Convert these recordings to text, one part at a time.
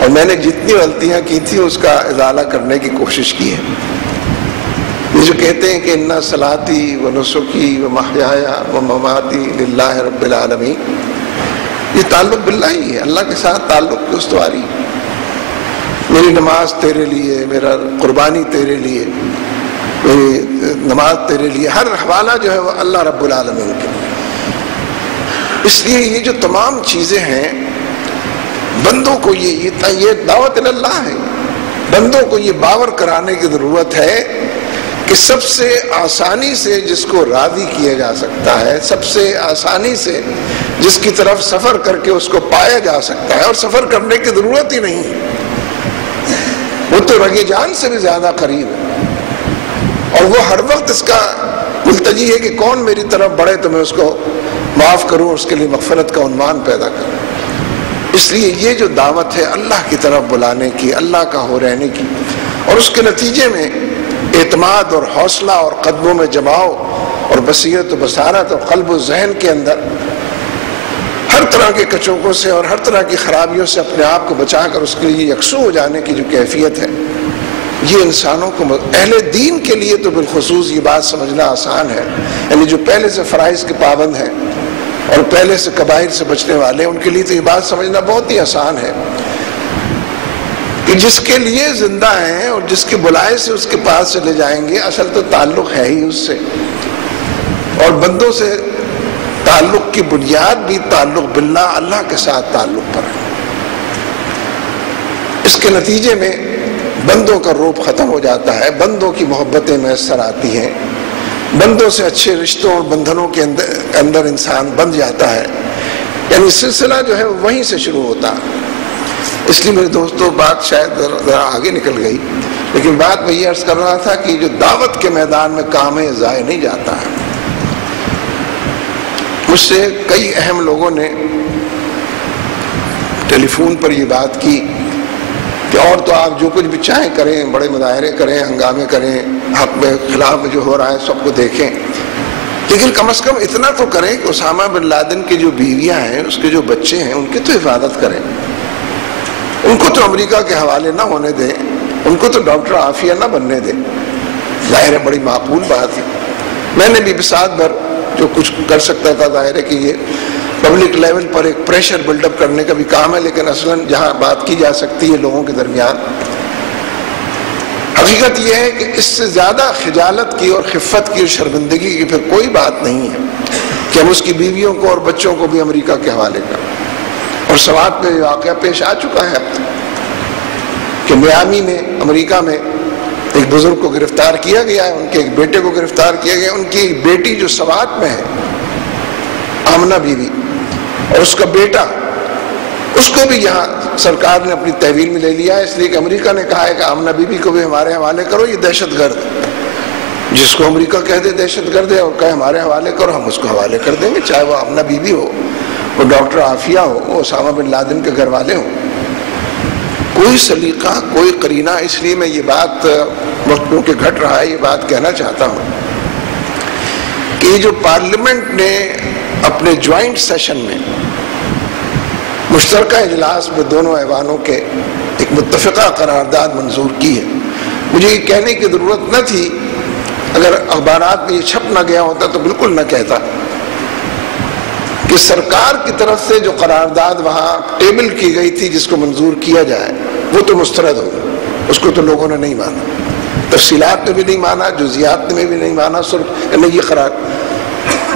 اور میں نے جتنی غلطیاں کی تھی اس کا ازالہ کرنے کی کوشش کی ہے۔ یہ جو کہتے ہیں کہ اِنَّ صَلَاتِي وَنُسُكِي وَمَحْيَايَ وَمَمَاتِي لِلَّهِ رَبِّ الْعَالَمِينَ، یہ تعلق باللہ ہی ہے، اللہ کے ساتھ تعلق کی استواری۔ میری نماز تیرے لیے، میرا قربانی تیرے لیے، میری نماز تیرے لیے، ہر حوالہ جو ہے وہ اللہ رب العالمین کے لیے۔ اس لیے یہ جو تمام چیزیں ہیں بندوں کو یہ دعوت اللہ ہے، بندوں کو یہ باور کرانے کی ضرورت ہے کہ سب سے آسانی سے جس کو راضی کیا جا سکتا ہے، سب سے آسانی سے جس کی طرف سفر کر کے اس کو پایا جا سکتا ہے، اور سفر کرنے کی ضرورت ہی نہیں ہے، وہ تو رگے جان سے بھی زیادہ قریب ہے، اور وہ ہر وقت اس کا ملتجی ہے کہ کون میری طرف بڑھے تو میں اس کو معاف کروں، اس کے لیے مغفرت کا عنوان پیدا کروں۔ اس لیے یہ جو دعوت ہے اللہ کی طرف بلانے کی، اللہ کا ہو رہنے کی، اور اس کے نتیجے میں اعتماد اور حوصلہ اور قدموں میں جماؤ اور بصیرت و بصارت اور قلب و ذہن کے اندر ہر طرح کے کچوکوں سے اور ہر طرح کی خرابیوں سے اپنے آپ کو بچا کر اس کے لیے یکسو ہو جانے کی جو کیفیت ہے، یہ انسانوں کو، اہل دین کے لیے تو بالخصوص یہ بات سمجھنا آسان ہے، یعنی جو پہلے سے فرائض کے پابند ہیں اور پہلے سے کبائر سے بچنے والے، ان کے لیے تو یہ بات سمجھنا بہت ہی آسان ہے کہ جس کے لیے زندہ ہیں اور جس کے بلائے سے اس کے پاس چلے جائیں گے، اصل تو تعلق ہے ہی اس سے، اور بندوں سے تعلق کی بنیاد بھی تعلق باللہ، اللہ کے ساتھ تعلق پر ہے۔ اس کے نتیجے میں بندوں کا روب ختم ہو جاتا ہے، بندوں کی محبتیں میسر آتی ہیں، بندوں سے اچھے رشتوں اور بندھنوں کے اندر انسان بندھ جاتا ہے، یعنی سلسلہ جو ہے وہیں سے شروع ہوتا ہے۔ اس لیے میرے دوستوں بات شاید ذرا آگے نکل گئی، لیکن بات میں یہ عرض کر رہا تھا کہ جو دعوت کے میدان میں کام ہے ضائع نہیں جاتا ہے۔ مجھ سے کئی اہم لوگوں نے ٹیلی فون پر یہ بات کی کہ اور تو آپ جو کچھ بھی چاہیں کریں، بڑے مظاہرے کریں، ہنگامے کریں، حق میں خلاف میں جو ہو رہا ہے سب کو دیکھیں، لیکن کم از کم اتنا تو کریں کہ اسامہ بن لادن کی جو بیویاں ہیں، اس کے جو بچے ہیں، ان کی تو حفاظت کریں، ان کو تو امریکہ کے حوالے نہ ہونے دیں، ان کو تو ڈاکٹر عافیہ نہ بننے دیں۔ ظاہر ہے بڑی معقول بات ہے، میں نے بھی بساط بھر جو کچھ کر سکتا تھا، ظاہر ہے کہ یہ پبلک لیول پر ایک پریشر بلڈ اپ کرنے کا بھی کام ہے، لیکن اصلاً جہاں بات کی جا سکتی ہے لوگوں کے درمیان، حقیقت یہ ہے کہ اس سے زیادہ خجالت کی اور خفت کی اور شرمندگی کی پھر کوئی بات نہیں ہے کہ ہم اس کی بیویوں کو اور بچوں کو بھی امریکہ کے حوالے کریں۔ اور سوات میں یہ واقعہ پیش آ چکا ہے اب تک کہ میامی میں، امریکہ میں ایک بزرگ کو گرفتار کیا گیا ہے، ان کے ایک بیٹے کو گرفتار کیا گیا، ان کی ایک بیٹی جو سوات میں ہے، آمنہ بیوی، اور اس کا بیٹا، اس کو بھی یہاں سرکار نے اپنی تحویل میں لے لیا ہے، اس لیے کہ امریکہ نے کہا ہے کہ آمنہ بیوی کو بھی ہمارے حوالے کرو، یہ دہشت گرد ہے۔ جس کو امریکہ کہہ دے دہشت گرد ہے اور کہے ہمارے حوالے کرو، ہم اس کو حوالے کر دیں گے، چاہے وہ آمنہ بیوی ہو، وہ ڈاکٹر عافیہ ہو، وہ اسامہ بن لادن کے گھر والے ہوں۔ کوئی سلیقہ، کوئی قرینہ، اس لیے میں یہ بات وقتوں کے گھٹ رہا ہے، یہ بات کہنا چاہتا ہوں کہ جو پارلیمنٹ نے اپنے جوائنٹ سیشن میں مشترکہ اجلاس میں دونوں ایوانوں کے ایک متفقہ قرارداد منظور کی ہے، مجھے یہ کہنے کی ضرورت نہ تھی، اگر اخبارات میں یہ چھپ نہ گیا ہوتا تو بالکل نہ کہتا کہ سرکار کی طرف سے جو قرارداد وہاں ٹیبل کی گئی تھی جس کو منظور کیا جائے وہ تو مسترد ہو، اس کو تو لوگوں نے نہیں مانا، تفصیلات میں بھی نہیں مانا، جزیات میں بھی نہیں مانا، صرف یہ قرار،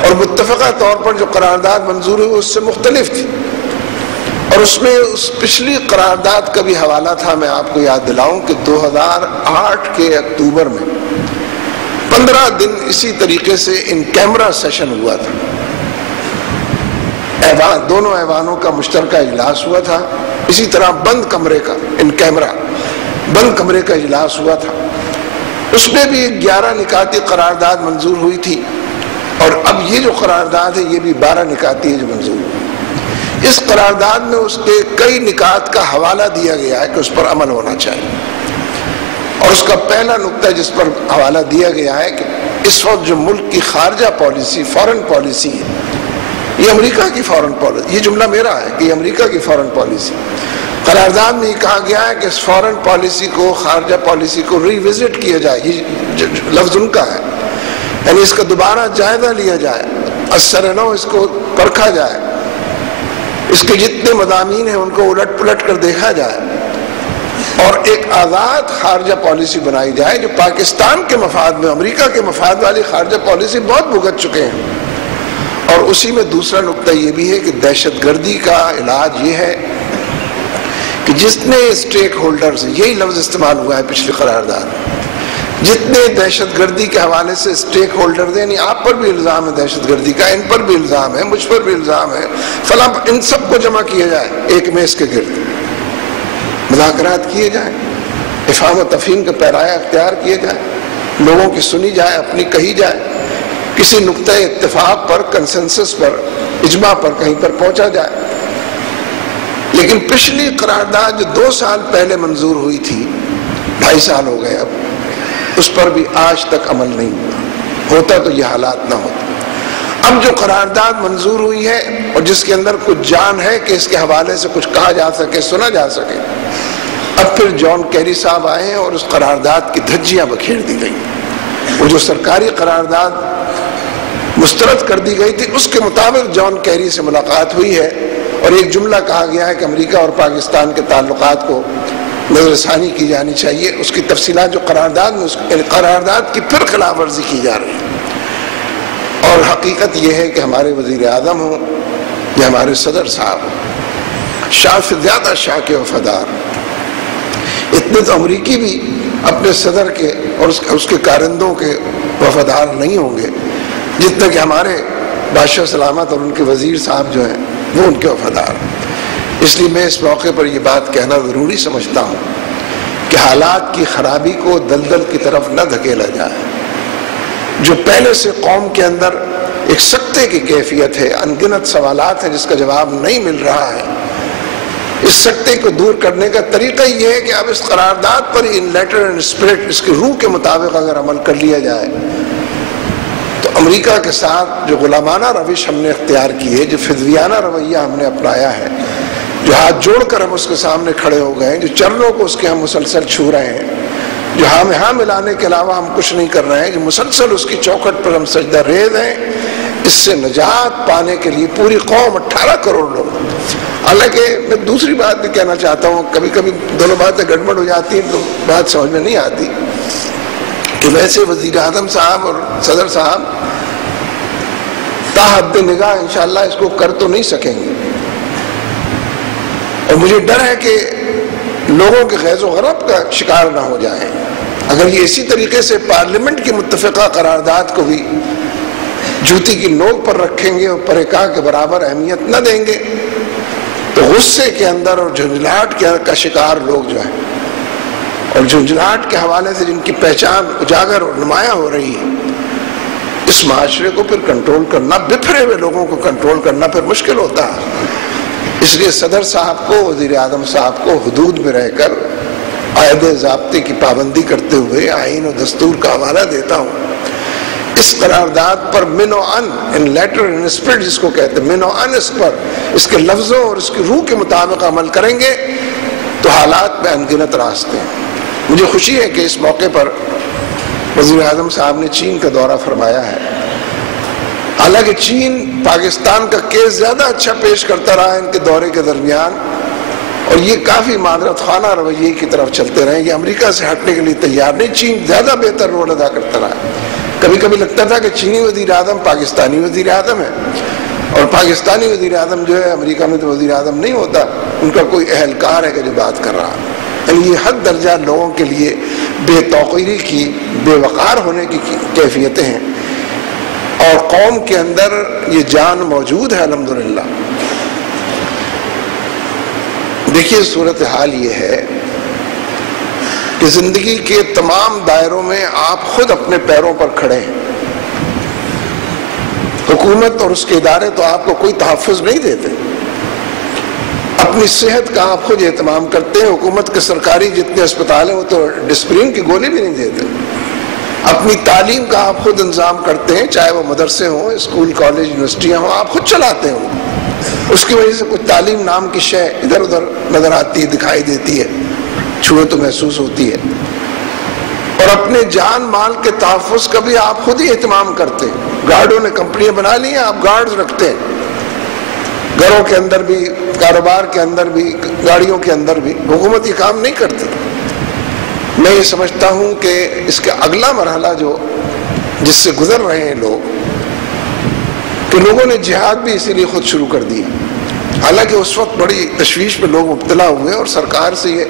اور متفقہ طور پر جو قرارداد منظور ہوئی اس سے مختلف تھی، اور اس میں اس پچھلی قرارداد کا بھی حوالہ تھا۔ میں آپ کو یاد دلاؤں کہ 2008 کے اکتوبر میں 15 دن اسی طریقے سے ان کیمرہ سیشن ہوا تھا، دونوں ایوانوں کا مشترکہ اجلاس ہوا تھا، اسی طرح بند کمرے کا، ان کیمرہ بند کمرے کا اجلاس ہوا تھا، اس میں بھی 11 نکاتی قرارداد منظور ہوئی تھی، اور اب یہ جو قرارداد ہے یہ بھی 12 نکاتی ہے جو منظور ہوئی۔ اس قرارداد میں اس کے کئی نکات کا حوالہ دیا گیا ہے کہ اس پر عمل ہونا چاہیے، اور اس کا پہلا نقطہ جس پر حوالہ دیا گیا ہے کہ اس وقت جو ملک کی خارجہ پالیسی، فارن پالیسی ہے، یہ امریکہ کی فارن پالیسی، یہ جملہ میرا ہے کہ یہ امریکہ کی فارن پالیسی، قرارداد میں یہ کہا گیا ہے کہ اس فورن پالیسی کو، خارجہ پالیسی کو ری وزٹ کیا جائے، یہ لفظ ان کا ہے، یعنی اس کا دوبارہ جائزہ لیا جائے، اثر نو اس کو پرکھا جائے، اس کے جتنے مضامین ہیں ان کو الٹ پلٹ کر دیکھا جائے، اور ایک آزاد خارجہ پالیسی بنائی جائے جو پاکستان کے مفاد میں، امریکہ کے مفاد والی خارجہ پالیسی بہت بھگت چکے ہیں۔ اور اسی میں دوسرا نقطہ یہ بھی ہے کہ دہشت گردی کا علاج یہ ہے کہ جتنے اسٹیک ہولڈرز، یہی لفظ استعمال ہوا ہے پچھلی قرارداد، جتنے دہشت گردی کے حوالے سے اسٹیک ہولڈرز ہیں، یعنی آپ پر بھی الزام ہے دہشت گردی کا، ان پر بھی الزام ہے، مجھ پر بھی الزام ہے، فلاں، ان سب کو جمع کیا جائے ایک میز کے گرد، مذاکرات کیے جائیں، افہام و تفہیم کا پیرایہ اختیار کیے جائے، لوگوں کی سنی جائے، اپنی کہی جائے، کسی نقطہ اتفاق پر، کنسنسس پر، اجماع پر کہیں پر پہنچا جائے۔ لیکن پچھلی قرارداد جو 2 سال پہلے منظور ہوئی تھی، 2.5 سال ہو گئے اب، اس پر بھی آج تک عمل نہیں ہوا، ہوتا تو یہ حالات نہ ہوتے۔ اب جو قرارداد منظور ہوئی ہے اور جس کے اندر کچھ جان ہے کہ اس کے حوالے سے کچھ کہا جا سکے، سنا جا سکے، اب پھر جان کیری صاحب آئے ہیں اور اس قرارداد کی دھجیاں بکھیر دی گئی۔ وہ جو سرکاری قرارداد مسترد کر دی گئی تھی اس کے مطابق جان کیری سے ملاقات ہوئی ہے، اور ایک جملہ کہا گیا ہے کہ امریکہ اور پاکستان کے تعلقات کو نظر ثانی کی جانی چاہیے۔ اس کی تفصیلات جو قرارداد میں، اس قرارداد کی پھر خلاف ورزی کی جا رہی ہے۔ اور حقیقت یہ ہے کہ ہمارے وزیر اعظم ہوں یا ہمارے صدر صاحب ہوں، شاہ سے زیادہ شاہ کے وفادار، اتنے تو امریکی بھی اپنے صدر کے اور اس کے کارندوں کے وفادار نہیں ہوں گے جتنا کہ ہمارے بادشاہ سلامت اور ان کے وزیر صاحب جو ہیں وہ ان کے وفادار ہیں۔ اس لیے میں اس موقع پر یہ بات کہنا ضروری سمجھتا ہوں کہ حالات کی خرابی کو دلدل کی طرف نہ دھکیلا جائے۔ جو پہلے سے قوم کے اندر ایک سکتے کی کیفیت ہے، انگنت سوالات ہیں جس کا جواب نہیں مل رہا ہے، اس سکتے کو دور کرنے کا طریقہ یہ ہے کہ اب اس قرارداد پر ان لیٹر اینڈ اسپرٹ، اس کی روح کے مطابق اگر عمل کر لیا جائے تو امریکہ کے ساتھ جو غلامانہ روش ہم نے اختیار کی ہے، جو فضویانہ رویہ ہم نے اپنایا ہے، جو ہاتھ جوڑ کر ہم اس کے سامنے کھڑے ہو گئے ہیں، جو چرنوں کو اس کے ہم مسلسل چھو رہے ہیں، جو ہاں میں ہاں ملانے کے علاوہ ہم کچھ نہیں کر رہے ہیں، جو مسلسل اس کی چوکھٹ پر ہم سجدہ ریز ہیں، اس سے نجات پانے کے لیے پوری قوم 18 کروڑ لوگ۔ حالانکہ میں دوسری بات بھی کہنا چاہتا ہوں، کبھی کبھی دونوں باتیں گڑبڑ ہو جاتی ہیں تو بات سمجھ میں نہیں آتی کہ ویسے وزیر اعظم صاحب اور صدر صاحب تا حد نگاہ انشاءاللہ اس کو کر تو نہیں سکیں گے، اور مجھے ڈر ہے کہ لوگوں کے غیظ و غضب کا شکار نہ ہو جائیں۔ اگر یہ اسی طریقے سے پارلیمنٹ کی متفقہ قرارداد کو بھی جوتی کی نوک پر رکھیں گے اور پرکاہ کے برابر اہمیت نہ دیں گے تو غصے کے اندر اور جھنجھلاہٹ کا شکار لوگ جو ہیں، اور جھنجھلاہٹ کے حوالے سے جن کی پہچان اجاگر اور نمایاں ہو رہی ہے، اس معاشرے کو پھر کنٹرول کرنا، بکھرے ہوئے لوگوں کو کنٹرول کرنا پھر مشکل ہوتا ہے۔ اس لیے صدر صاحب کو، وزیر اعظم صاحب کو حدود میں رہ کر قاعدے ضابطے کی پابندی کرتے ہوئے آئین و دستور کا حوالہ دیتا ہوں۔ اس قرارداد پر من و ان، ان لیٹر ان اسپرٹ جس کو کہتے ہیں، من و ان، اس پر، اس کے لفظوں اور اس کی روح کے مطابق عمل کریں گے تو حالات میں انگنت راستے ہیں۔ مجھے خوشی ہے کہ اس موقع پر وزیر اعظم صاحب نے چین کا دورہ فرمایا ہے۔ حالانکہ چین پاکستان کا کیس زیادہ اچھا پیش کرتا رہا ان کے دورے کے درمیان، اور یہ کافی معذرت خانہ رویے کی طرف چلتے رہے، یہ امریکہ سے ہٹنے کے لیے تیار نہیں، چین زیادہ بہتر رول ادا کرتا رہا۔ کبھی کبھی لگتا تھا کہ چینی وزیر اعظم پاکستانی وزیر اعظم ہے، اور پاکستانی وزیر اعظم جو ہے، امریکہ میں تو وزیر اعظم نہیں ہوتا، ان کا کوئی اہلکار ہے کہ جو بات کر رہا ہے۔ یعنی یہ حد درجہ لوگوں کے لیے بے توقیری کی، بے وقار ہونے کی کیفیتیں ہیں، اور قوم کے اندر یہ جان موجود ہے الحمدللہ۔ دیکھیے صورتحال یہ ہے کہ زندگی کے تمام دائروں میں آپ خود اپنے پیروں پر کھڑے ہیں۔ حکومت اور اس کے ادارے تو آپ کو کوئی تحفظ نہیں دیتے، اپنی صحت کا آپ خود اہتمام کرتے ہیں۔ حکومت کے سرکاری جتنے اسپتال ہیں وہ تو ڈسپرین کی گولی بھی نہیں دیتے۔ اپنی تعلیم کا آپ خود انتظام کرتے ہیں، چاہے وہ مدرسے ہوں، اسکول، کالج، یونیورسٹیاں ہوں، آپ خود چلاتے ہوں، اس کی وجہ سے کچھ تعلیم نام کی شے ادھر ادھر نظر آتی ہے، دکھائی دیتی ہے، چھوئے تو محسوس ہوتی ہے، اور اپنے جان مال کے تحفظ کا بھی آپ خود ہی اہتمام کرتے ہیں۔ گارڈوں نے کمپنیاں بنا لی ہیں، آپ گارڈز رکھتے ہیں، گھروں کے اندر بھی، کاروبار کے اندر بھی، گاڑیوں کے اندر بھی۔ حکومت یہ کام نہیں کرتی۔ میں یہ سمجھتا ہوں کہ اس کا اگلا مرحلہ جو جس سے گزر رہے ہیں لوگ، کہ لوگوں نے جہاد بھی اسی لیے خود شروع کر دیا۔ حالانکہ اس وقت بڑی تشویش میں لوگ مبتلا ہوئے اور سرکار سے یہ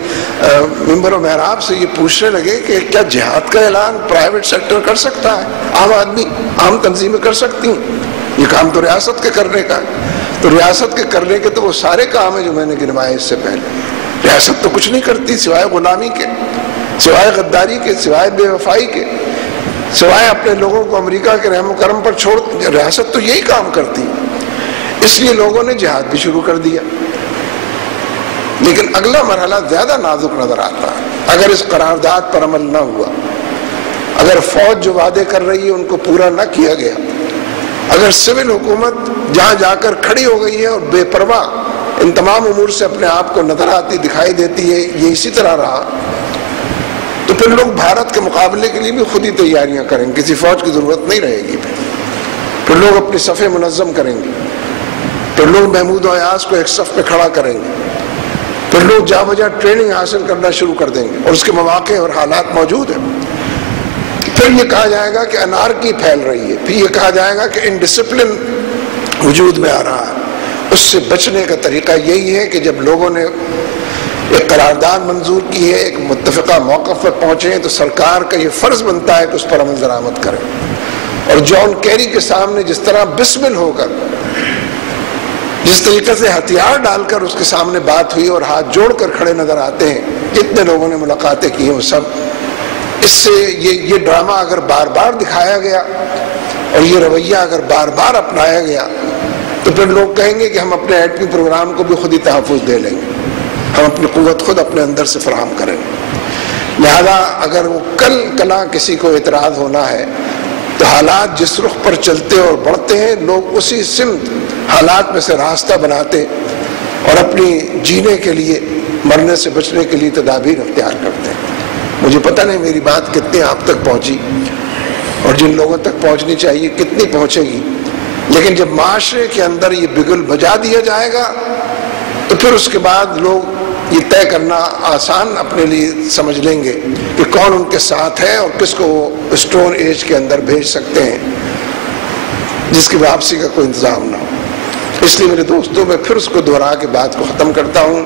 ممبر و محراب سے یہ پوچھنے لگے کہ کیا جہاد کا اعلان پرائیویٹ سیکٹر کر سکتا ہے؟ عام آدمی، عام تنظیمیں کر سکتی ہیں؟ یہ کام تو ریاست کے کرنے کا ہے۔ تو ریاست کے کرنے کے تو وہ سارے کام ہیں جو میں نے گنوائے اس سے پہلے۔ ریاست تو کچھ نہیں کرتی سوائے غلامی کے، سوائے غداری کے، سوائے بے وفائی کے، سوائے اپنے لوگوں کو امریکہ کے رحم و کرم پر چھوڑ۔ ریاست تو یہی کام کرتی ہے۔ اس لیے لوگوں نے جہاد بھی شروع کر دیا۔ لیکن اگلا مرحلہ زیادہ نازک نظر آتا ہے۔ اگر اس قرارداد پر عمل نہ ہوا، اگر فوج جو وعدے کر رہی ہے ان کو پورا نہ کیا گیا، اگر سول حکومت جہاں جا کر کھڑی ہو گئی ہے اور بے پرواہ ان تمام امور سے اپنے آپ کو نظر آتی دکھائی دیتی ہے، یہ اسی طرح رہا، تو پھر لوگ بھارت کے مقابلے کے لیے بھی خود ہی تیاریاں کریں گے، کسی فوج کی ضرورت نہیں رہے گی۔ پھر لوگ اپنی صفیں منظم کریں گے، پھر لوگ محمود و ایاز کو ایک صف پہ کھڑا کریں گے، پھر لوگ جا بجا ٹریننگ حاصل کرنا شروع کر دیں گے، اور اس کے مواقع اور حالات موجود ہیں۔ پھر یہ کہا جائے گا کہ انارکی پھیل رہی ہے، پھر یہ کہا جائے گا کہ انڈسپلن وجود میں آ رہا ہے۔ اس سے بچنے کا طریقہ یہی ہے کہ جب لوگوں نے ایک قرارداد منظور کی ہے، ایک متفقہ موقف پر پہنچے ہیں، تو سرکار کا یہ فرض بنتا ہے کہ اس پر عمل درآمد کرے۔ اور جان کیری کے سامنے جس طرح بسمل ہو کر، جس طریقے سے ہتھیار ڈال کر اس کے سامنے بات ہوئی اور ہاتھ جوڑ کر کھڑے نظر آتے ہیں، جتنے لوگوں نے ملاقاتیں کی ہیں وہ سب، اس سے یہ ڈرامہ اگر بار بار دکھایا گیا اور یہ رویہ اگر بار بار اپنایا گیا، تو پھر لوگ کہیں گے کہ ہم اپنے ایٹمی پروگرام کو بھی خود ہی تحفظ دے لیں گے، ہم اپنی قوت خود اپنے اندر سے فراہم کریں گے۔ لہذا اگر وہ کل کسی کو اعتراض ہونا ہے، تو حالات جس رخ پر چلتے اور بڑھتے ہیں، لوگ اسی سمت حالات میں سے راستہ بناتے اور اپنی جینے کے لیے، مرنے سے بچنے کے لیے تدابیر اختیار کرتے ہیں۔ مجھے پتہ نہیں میری بات کتنی آپ تک پہنچی اور جن لوگوں تک پہنچنی چاہیے کتنی پہنچے گی، لیکن جب معاشرے کے اندر یہ بگل بجا دیا جائے گا، تو پھر اس کے بعد لوگ یہ طے کرنا آسان اپنے لیے سمجھ لیں گے کہ کون ان کے ساتھ ہے اور کس کو وہ اسٹون ایج کے اندر بھیج سکتے ہیں جس کی واپسی کا کوئی انتظام نہ ہو۔ اس لیے میرے دوستوں، میں پھر اس کو دہرا کے بات کو ختم کرتا ہوں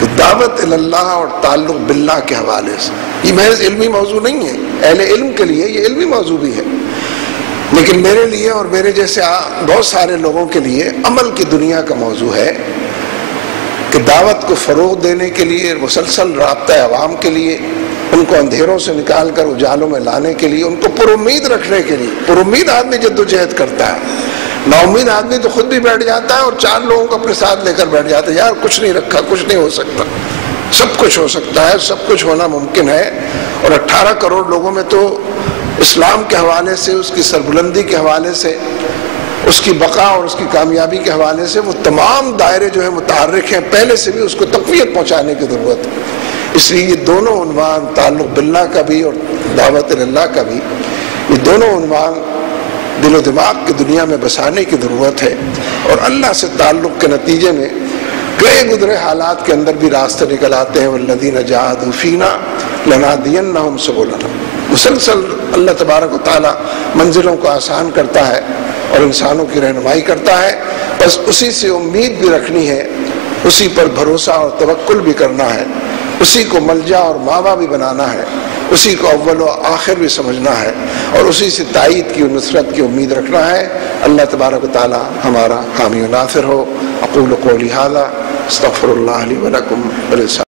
کہ دعوت اللہ اور تعلق باللہ کے حوالے سے یہ محض علمی موضوع نہیں ہے، اہل علم کے لیے یہ علمی موضوع بھی ہے، لیکن میرے لیے اور میرے جیسے بہت سارے لوگوں کے لیے عمل کی دنیا کا موضوع ہے کہ دعوت کو فروغ دینے کے لیے، مسلسل رابطہ عوام کے لیے، ان کو اندھیروں سے نکال کر اجالوں میں لانے کے لیے، ان کو پر امید رکھنے کے لیے۔ پر امید آدمی جدوجہد کرتا ہے، نا امید آدمی تو خود بھی بیٹھ جاتا ہے اور چار لوگوں کو اپنے ساتھ لے کر بیٹھ جاتا ہے، یار کچھ نہیں رکھا، کچھ نہیں ہو سکتا۔ سب کچھ ہو سکتا ہے، سب کچھ ہونا ممکن ہے، اور 18 کروڑ لوگوں میں تو اسلام کے حوالے سے، اس کی سربلندی کے حوالے سے، اس کی بقا اور اس کی کامیابی کے حوالے سے وہ تمام دائرے جو ہیں متحرک ہیں، پہلے سے بھی اس کو تقویت پہنچانے کی ضرورت ہے۔ اس لیے یہ دونوں عنوان، تعلق باللہ کا بھی اور دعوت اللہ کا بھی، یہ دونوں عنوان دل و دماغ کی دنیا میں بسانے کی ضرورت ہے، اور اللہ سے تعلق کے نتیجے میں گئے گزرے حالات کے اندر بھی راستے نکل آتے ہیں۔ والذین جاہدوا فینا لنہدینہم سبلنا۔ مسلسل اللہ تبارک و تعالی منزلوں کو آسان کرتا ہے اور انسانوں کی رہنمائی کرتا ہے، بس اسی سے امید بھی رکھنی ہے، اسی پر بھروسہ اور توکل بھی کرنا ہے، اسی کو ملجا اور ماوا بھی بنانا ہے، اسی کو اول و آخر بھی سمجھنا ہے، اور اسی سے تائید کی و نصرت کی امید رکھنا ہے۔ اللہ تبارک و تعالی ہمارا حامی و ناصر ہو۔ اقول قولی ھذا استغفر اللہ لی ولکم ولسائر